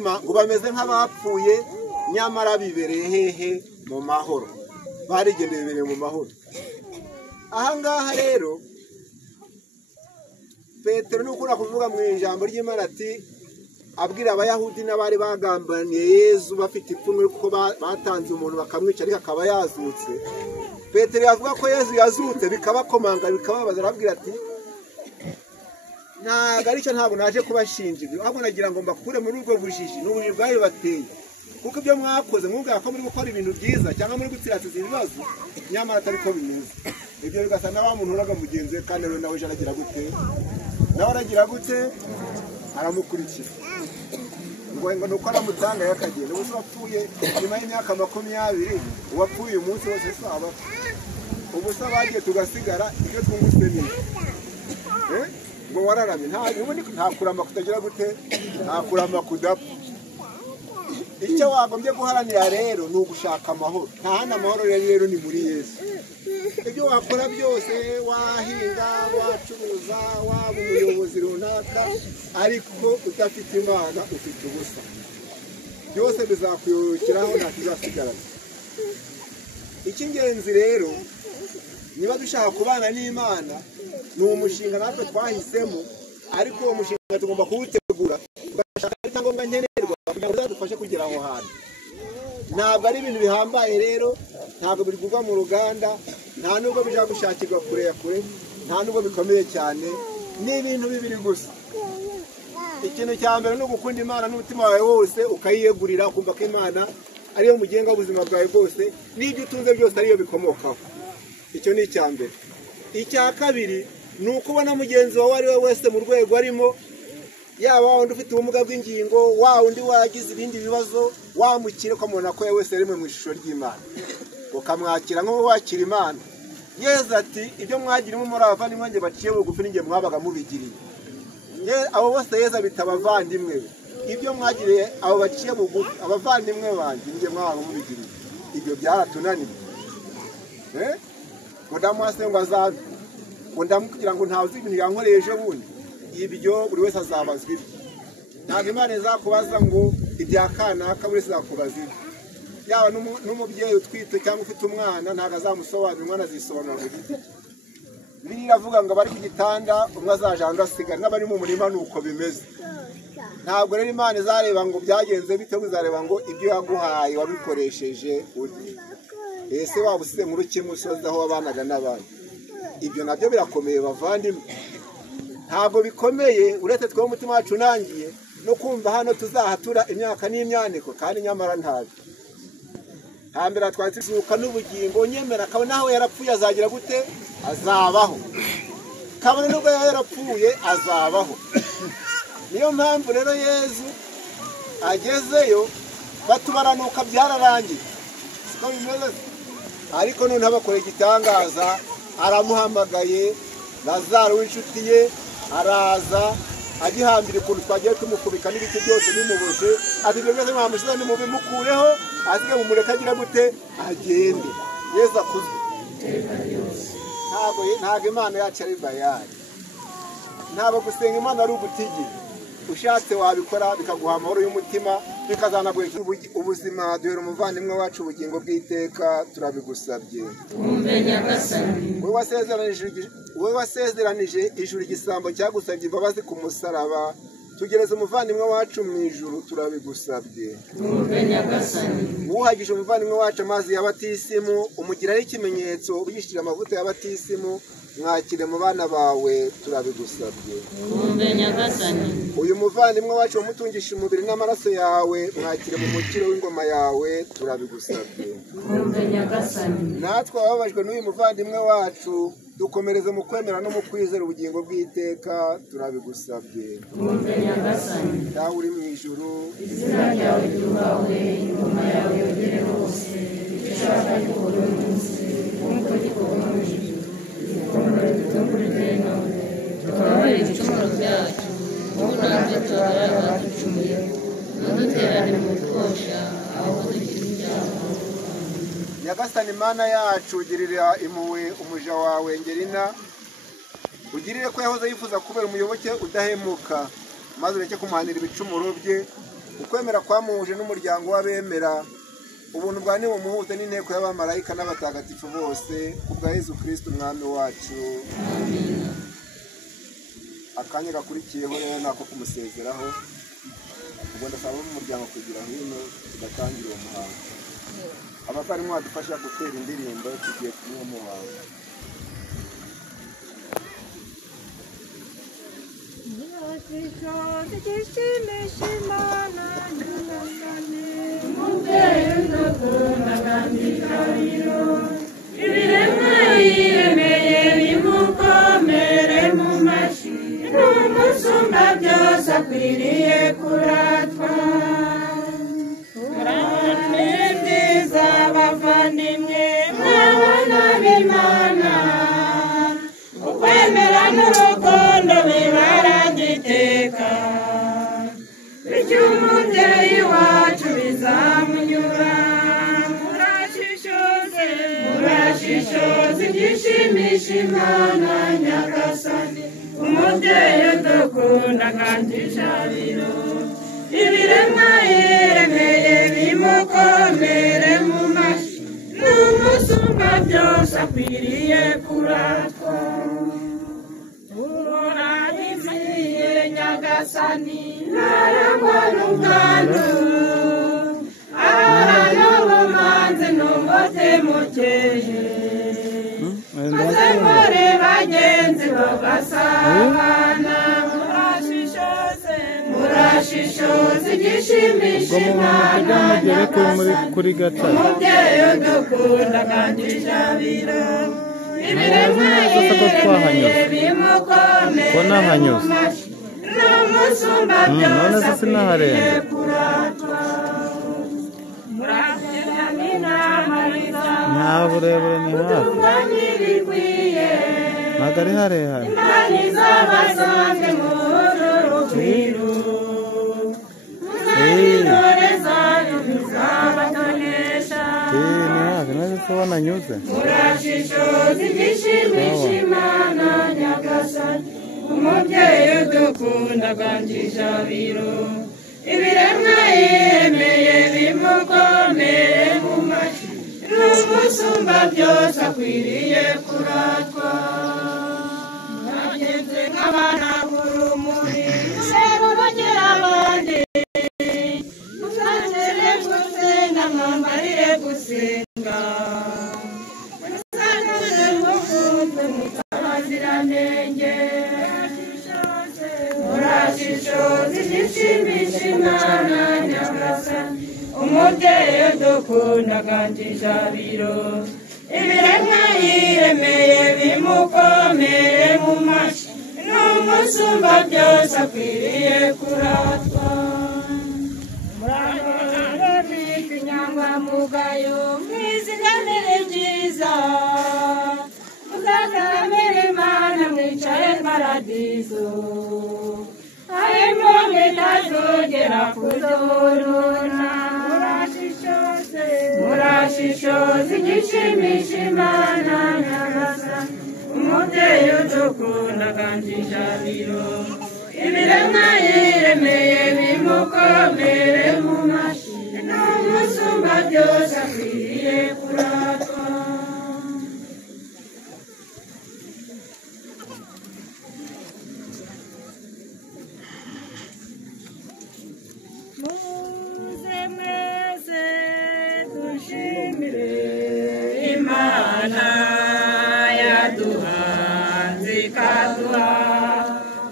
mutima ngo bameze nk'abapfuye nyamara bibereye hehe mu mahoro, barigendeye bibereye mu mahoro. Ahangaha rero Petero nukura kuvuga mu ijambo ry'Imana ati abwira abayahudi n'abari bagambaniye Yesu bafite ipfunwe kuko batanze umuntu bakamwica ariko akaba yazutse. Petero yavuga ko Yesu yazutse bikabakomanga bikababaza, arabwira ati ntabwo naje kubashinja ibyo, ahubwo nagira ngo mbakure muri ubwo bujiji n'ubujiji bwayo bateye, kuko ibyo mwakoze mwumvira ko muri gukora ibintu byiza cyangwa muri gutsiratiza ibibazo nyamara atari ko bimeze. Ibyo bigasa na wa muntu uraga mugenzi we kandi we nawe aragira gute, nawe aragira gute, aramukurikira ngo nuko aramutanga yakagenda. Ubu wapfuye nyuma y'imyaka 20, uwapfuye umunsi wose saba ubusa bagiye tugasigara ibyo twungutse neza ngo wararamye nta kurama kutagira gute, nta kurama kudapfa. Icyo wagombye guharanira rero ni ugushaka amahoro. Nta handi amahoro rero ni muri Yesu. Ibyo wakora byose, wahinga, wacuruza, waba umuyobozi runaka, ariko udafite Imana ufite ubusa, byose bizakuyukiraho nta kizasigarana. Icy'ingenzi rero niba dushaka kubana n'Imana, ni umushinga natwe twahisemo, ariko uwo mushinga tugomba kuwutegura tugashaka ibyangombwa nkenerwa kugira ngo bizadufashe kugera aho hantu. Ntabwo ari ibintu bihambaye rero, ntabwo bigurwa mu ruganda, nta nubwo bijya gushakirwa kure ya kure, nta nubwo bikomeye cyane, ni ibintu bibiri gusa. Ikintu cya mbere ni ugukunda Imana n'umutima wawe wose, ukayiyegurira ukumva ko Imana ariyo mugenga w'ubuzima bwawe bwose, n'ibyo utunze byose ariyo bikomokaho. Icyo ni icya mbere. Icya kabiri ni ukubona mugenzi wawe ari we wese mu rwego arimo, yaba wundi ufite ubumuga bw'ingingo, wa wundi wagize ibindi bibazo, wamukire ukamubona ko wese ari mu ishusho ry'Imana, ukamwakira nk'uwo wakira Imana. Yesu ati ibyo mwagirimo muri abavandimwe banjye baciye bugufi ninjye mwabaga mubigiriye. Abo bose Yesu abita abavandimwe be. Ibyo mwagiriye abo baciye bugufi abavandimwe banjye ninjye mwabaga mubigiriye. Ibyo byaratunaniye. Ngo ndamwase ngo azabe, ngo ndamukugira ngo ntawe uzi ibintu yankoreye ejo bundi. Ibyo buri wese azabazwa ibyo. Ntabwo Imana izakubaza ngo ibya kanaka, buri wese azakubaza ibyo. Yaba n'umubyeyi utwite cyangwa ufite umwana ntabwo azamusobanurira, umwana azisobanura mu giti cye. Bibiliya iravuga ngo abari ku gitanda umwe azaja undi asigara, n'abari mu murima ni uko bimeze. Ntabwo rero Imana izareba ngo byagenze bite, izareba ngo ibyo yaguhaye wabikoresheje ute. Ese waba usize nkuru cy'umusozi aho wabanaga n'abandi. Ibyo nabyo birakomeye bavandimwe. Ntabwo bikomeye uretse twe umutima wacu unangiye no kumva hano tuzahatura imyaka n'imyaniko, kandi nyamara ntabyo. Hambere twatisuka n'ubugingo nyemera kabona aho yarapfuye azagira gute, azabaho. Kabone nubwo yarapfuye azabaho. Niyo mpamvu rero Yesu agezeyo batubaranuka byararangiye, siko bimeze. Ariko none abakora igitangaza, aramuhamagaye Lazaro w'inshuti ye, araza agihambira ukuntu twagiye tumukubika n'ibiti byose bimuboje, ati ibyo byose mwamushyize nimubimukureho, asige mumureka agira gute, agende. Yesu akuzwe. Ntabwo Imana yacu ari bayari. Ntabwo gusenga Imana ari ugutigiri. Ushatse wabikora bikaguha amahoro y'umutima, bikazanaguhesha ubuzima. Duhera umuvandimwe wacu ubugingo bw'iteka, turabigusabye. Umve Nyagasani. Wowe wasezeranije ijuru igisambo cyagusabye imbabazi ku musaraba, tugereze umuvandimwe wacu mu ijuru, turabigusabye. Umve Nyagasani. Wuhagije umuvandimwe wacu amazi ya batisimu, umugiraho ikimenyetso ubigishije amavuta ya batisimu, mwakire mu bana bawe, turabigusabye. Umve Nyagasani. Uyu muvandimwe wacu wamutungisha umubiri n'amaraso yawe, mwakire mu mukiro w'ingoma yawe, turabigusabye. Umve Nyagasani. Natwe ababajwe n'uyu muvandimwe wacu, dukomereze mu kwemera no mu kwizera ubugingo bw'iteka, turabigusabye. Umve Nyagasani. Dawe uri mu ijuru, izina ryawe ryubahwe, ingoma yawe yogere hose, icyo ushaka gikorwe munsi nk'uko gikorwa mu ijuru. Ifunguro ritungurire none, tubabarire ibicumuro byacu nk'uko natwe tubabarira abaducumuye, ntuduterane mu bikosha ahubwo dukize ibyago. Nyagasani Mana yacu, ugirira impuhwe umuja wawe Ngerina, ugirire ko yahoze yifuza kubera umuyoboke udahemuka, maze ureke kumuhanira ibicumuro bye, ukwemera kwamuhuje n'umuryango w'abemera ubuntu bwa nimuhute n'inteko y'abamarayika n'abatagatifu bose kubwa Yesu Kristo umwami wacu. Akanya gakurikiyeho rero nako kumusezeraho, ubwo ndasaba mu muryango kugira hino tugatangira uwo muhango. Abavandimwe badufasha gutera indirimbo tugiye kumwe mu muhango. Ibiremwa yiremeye bimukomere mu mashyi, n'umusumba byose akwiriye kuratwa. Murane byiza bavandimwe mwabana b'Imana, ukwemera n'urukundo bibaragiteka, bityo umubyeyi wacu bizamunyura. Murashishoze ibyishimisha Imana Nyagasani, umubyeyi udukunda kandi ijabiro. Ibiremwa yiremeye bimukomere mu mashyi, n'umusumba byose akwiriye kuratwa. Urahiziye Nyagasani ntarangwa n'ubwandu, ahorana ubumanzi n'umuti mukeye, maze muri bagenzi bagasabana. Murashishoze igishimisha Imana Nyagasani, umubyeyi udukunda kandi ijabiro. Ibiremwa yiremeye bimukomere mu mashyi, n'umusumba byose akwiriye kuratwa. nta burebure ni hafi ntabwo ari harehare. Imana izabasange mu rugwiro, muzabirore zanyu bizabatonesha. ni hafi nazo se wananyuze. Murashishoze igishimisha Imana Nyagasani, umubyeyi udukunda kandi ijabiro. Ibiremwa yiremeye bimukomere mu mashyi, n'umusumba byose akwiriye kuratwa. Mwagenze nk'abana b'urumuri, rero bagera abandi. Muzagere gusenga mwambarire gusenga, muzagere mukunde mutabaziranenge. Murashishoze igishimisha Imana Nyagasani, umubyeyi udukunda kandi ijabiro. Ibiremwa yiremeye bimukomere mu mashyi, n'umusumba byose akwiriye kuratwa. Murangorane mwitwa inyangamugayo, mwizigamire ibyiza, muzatamira Imana mwicaye paradizo. Harimo bitazogera kuzorona. Murashishoze igishimisha Imana Nyagasani, umubyeyi udukunda kandi ijabiro. Ibiremwa yiremeye bimukomere mu mashyi, n'umusumba byose akwiriye kuratwa. Muze mwese dushimire Imana yaduhanze ikaduha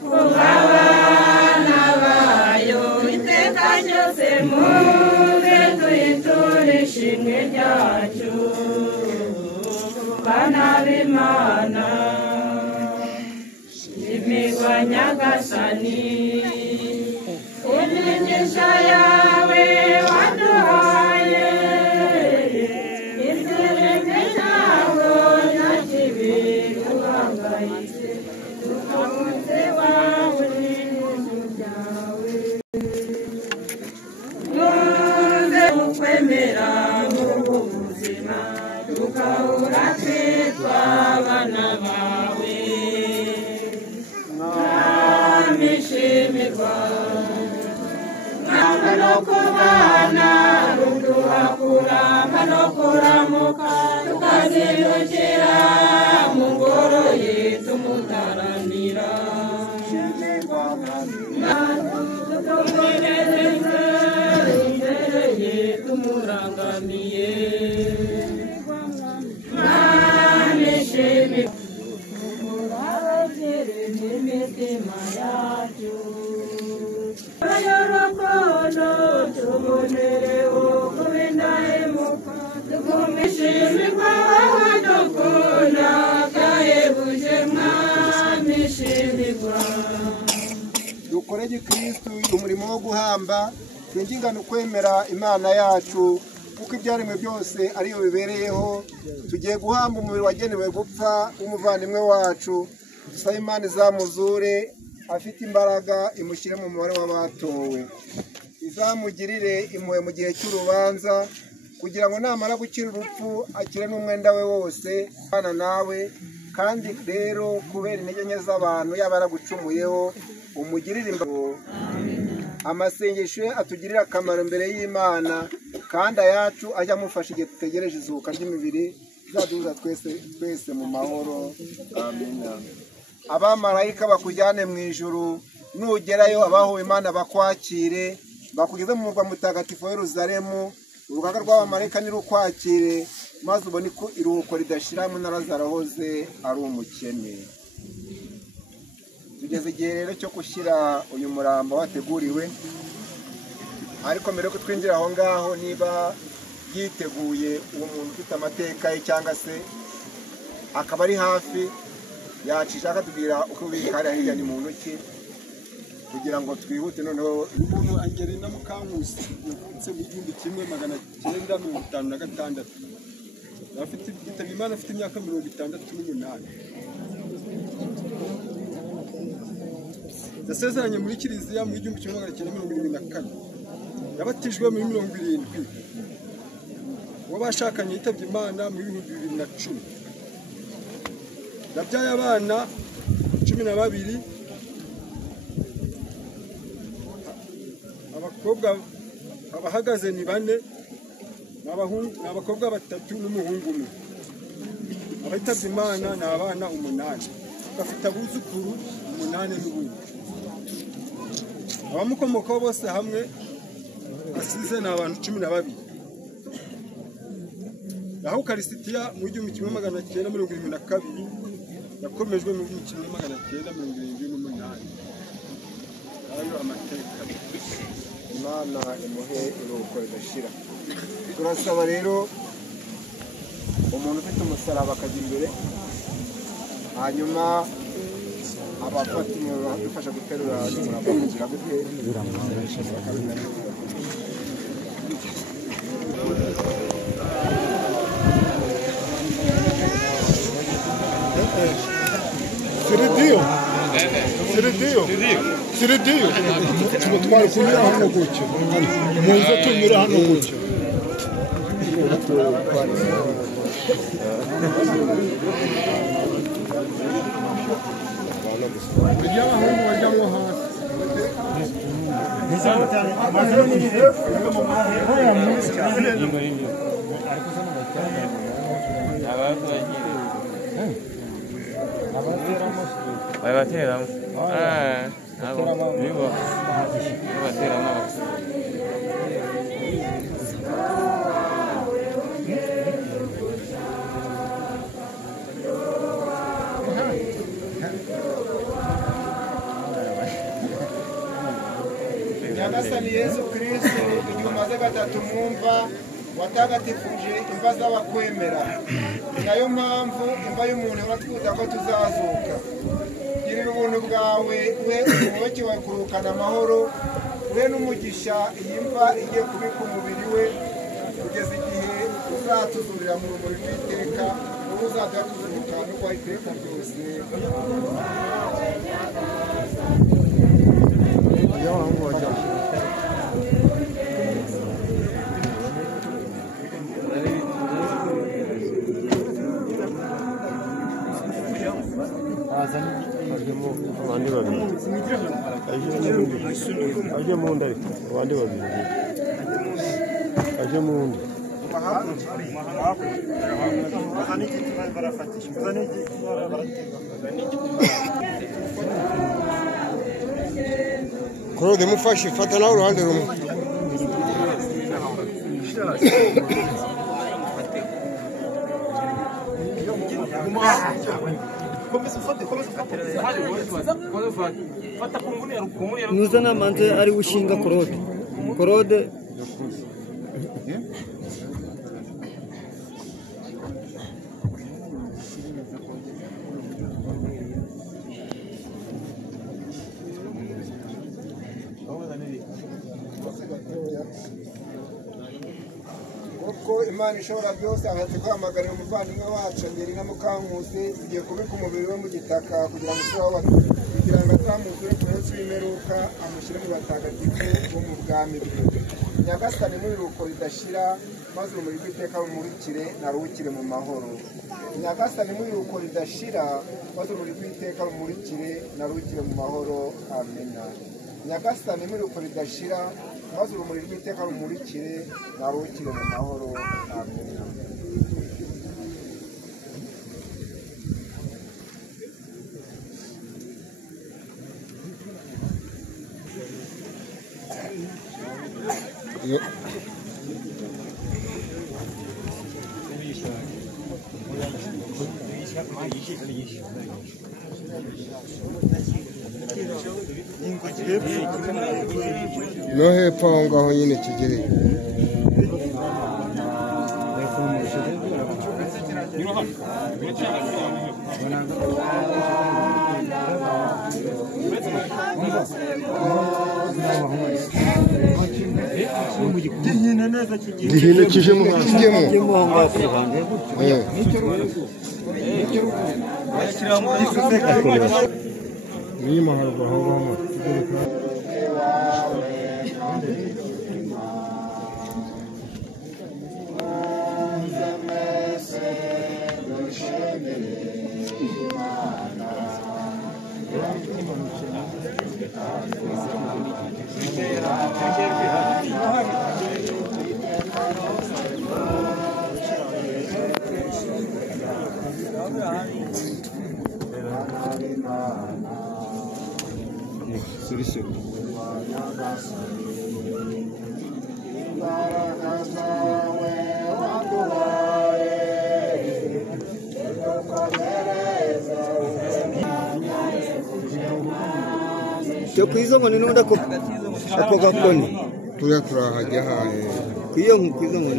kuba abana bayo iteka ryose. Muze tuyiture ishimwe ryacu bana b'Imana. Shimirwa Nyagasani, imigisha yawe waduhaye, izirenge ntabwo nta kibi duhangayitse, tukamunsi wawe n'ijuru ryawe. Muze ukwemera nk'ubu buzima, tukahura twitwa abana bawe. Mwami shimirwa, Mwami no kubana ruduha kuramba no kuramuka tukazindukira mu ngoro ye tumutaramira imbere ye tumurangamiye mwami shimwe imitima yacu abayobokono tubonereho kuba indahemuka tugumishe imirwa aho dukunda gahebuje mwami shimirwa dukore gikristu umurimo wo guhamba twingingane ukwemera imana yacu kuko ibyaremwe byose ariyo bibereyeho tugiye guhamba umubiri wagenewe gupfa w'umuvandimwe wacu dusaba imana izamuzure afite imbaraga imushyire mu mubare w'abatowe izamugirire impuhwe mu gihe cy'urubanza kugira ngo namara gukira urupfu akire n'umwenda we wose abana nawe kandi rero kubera intege nke z'abantu yaba yaragucumuyeho umugirire imbabazi amasengesho ye atugirira akamaro imbere y'Imana kandi ayacu ajya amufasha igihe dutegereje izuka ry'imibiri zaduhuza twese mu mahoro amina abamarayika bakujyane mu ijuru nugerayo abahuwe Imana bakwakire bakugeze mu murwa mutagatifu wa Yerusalemu urugaga rw'abamarayika nirukwakire maze ubone ko iruhuko ridashira mu ntara zarahoze ari umukene tugeze igihe rero cyo gushyira uyu murambo wateguriwe ariko mbere ko twinjira aho ngaho niba yiteguye uwo muntu ufite amateka ye cyangwa se akaba ari hafi yacisha akatubwira uko bikari hirya ni muntu ki kugira ngo twihute noneho umuntu Angelina Mukankusi yavutse mu 1956 afite yitabye Imana afite imyaka 68 yasezeranye muri kiliziya mu 1974 yabatijwe muri 70 wabashakanye yitabye Imana mu 2010 yabyaye abana 12 abakobwa abahagaze ni 4 n'abakobwa 3 n'umuhungu umwe abitabye Imana ni abana 8 bafite abuzukuru 8 n'ubundi abamukomokaho bose hamwe asize ni abantu 12 naho Ukarisitiya mu 1972 yakomejwe mu 1978 ayo amateka Imana imuhe iruhuko ridashira turasaba rero umuntu ufite umusaraba akajya imbere hanyuma abafatanya badufasha guterura umurambo kugira gute Siridiyo twari kunyura hano gutyo muze tunyura hano gutyo burya abahungu bajyamo bateramo abo nibo bateramo Nyagasani Yesu Kristo igihe umaze gatatu mwumva watagatifuje imva z'abakwemera nayo mpamvu imva y'umuntu uratwuta ko tuzazuka girira ubuntu bwawe we umuyoboke wawe kurukana amahoro we n'umugisha iyi mva igiye kubika umubiri we kugeza igihe uzatuzurira mu rumuri rw'iteka wowe uzajya tuzuruka n'uko iteka ryose ajye mu nda ariko abandi babiri ajya mu wundi Claude mufashe fata nawe uruhande rumwe Nuzana manze ari ushinga Claude kuko Imana ishobora byose ahatse guhamagarira umuvandimwe wacu Ngeri na Mukankusi igiye kubika umubiri we mu gitaka kugira ngo kugira ngo azamukure ku munsi w'imperuka amushyire mu batagatifu bo mu bwami bwe. Nyagasani muri ruko ridashira maze urumuri rw'iteka rumurikire naruhukire mu mahoro. Nyagasani muri ruko ridashira maze urumuri rw'iteka rumurikire naruhukire mu mahoro. Amina. Nyagasani muri ruko ridashira maze urumuri rw'iteka rumurikire naruhukire mu mahoro. Amina. no hepfo aho ngaho nyine kigere gihine kijemo ni mahoro aho cyo kwizo ngo ninunda ko ako gakoni tuya turahajya haye kwiyo kwizo ngo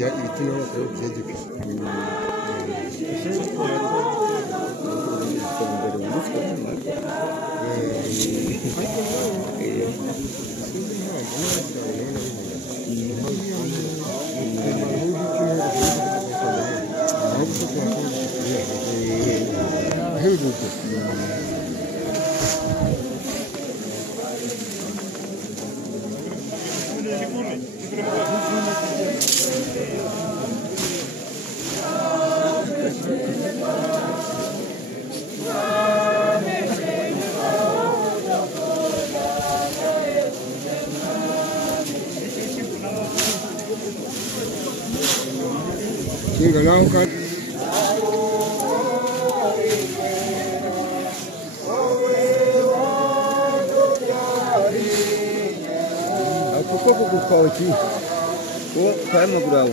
ya ibiti n'abakuru byegeka Kinga naho kandi kuko kugukwawe ki ko kama gurawo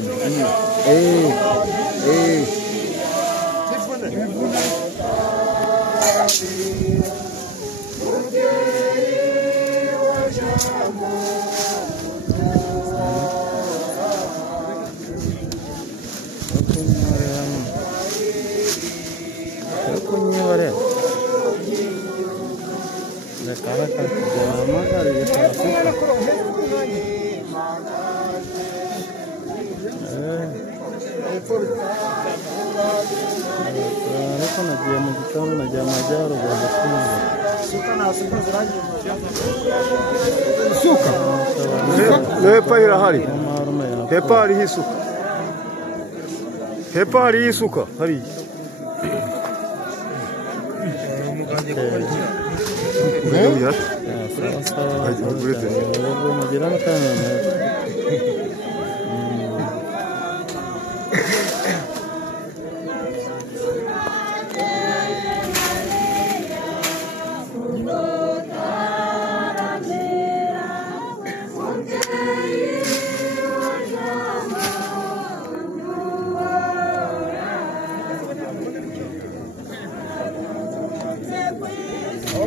Ariko nagiye mu gitondo nagiye amajyaruguru gufunga. isuka hepfo irahari hepfo hariho isuka hepfo hariho isuka hariya mugira n'akanama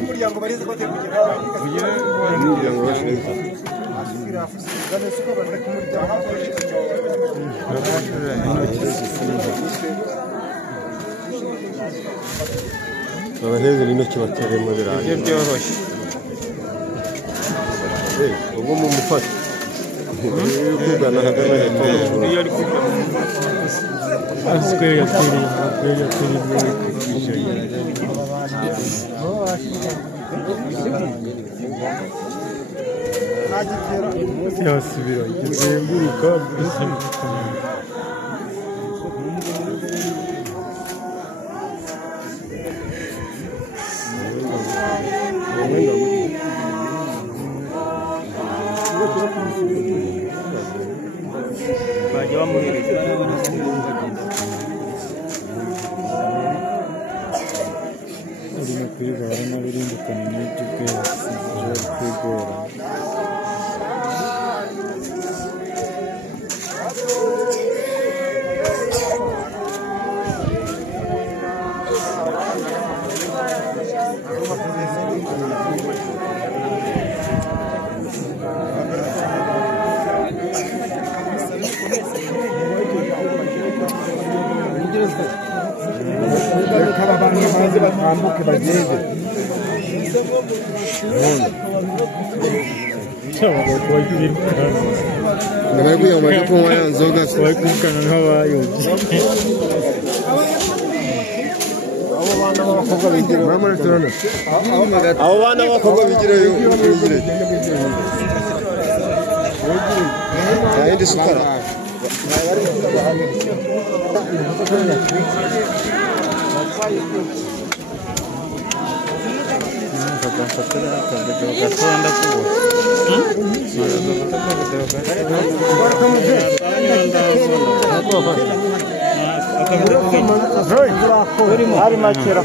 umuryango barize ko atari kugera umuryango bashinze abahezera intoki bateremo birayi ibyo byoroshye ubu mu mufata kugana hagana hepfo iyo ari kujya aswe yatiri yasubira izenguruka bajya bamuhereza urimo kwigora n'abirindukana n'ibyo byose kwigora abantu maze batambuke bagende ndabari kwiyamamaza kunywa ya nzoga bari kwirukana nk'abayobye abo bana b'abakobwa bigirayo nta yindi sukara bafatira akabido gatoya kubura hari makera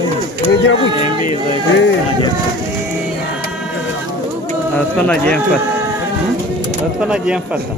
negera gutya natwo nagiye mfata gufata